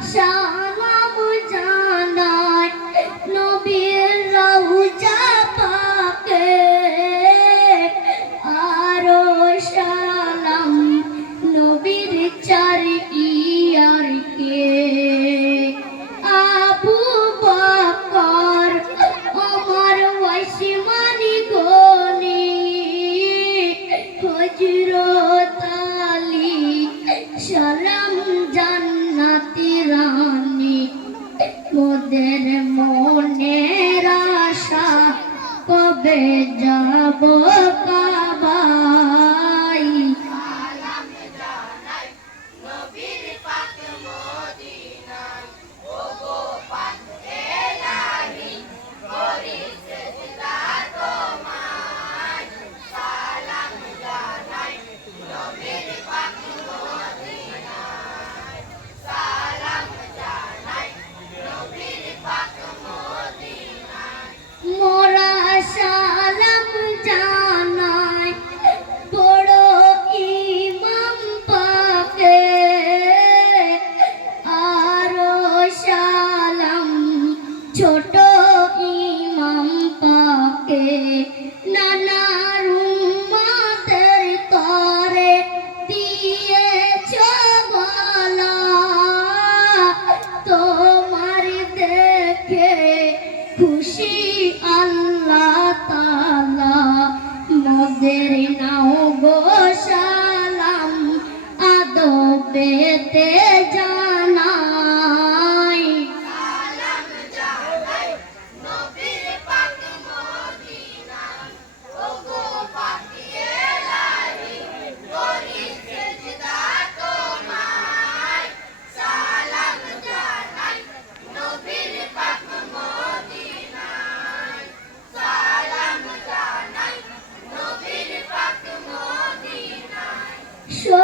生 রানী মোদের মনের আশা কবে যাব কা Fuck. So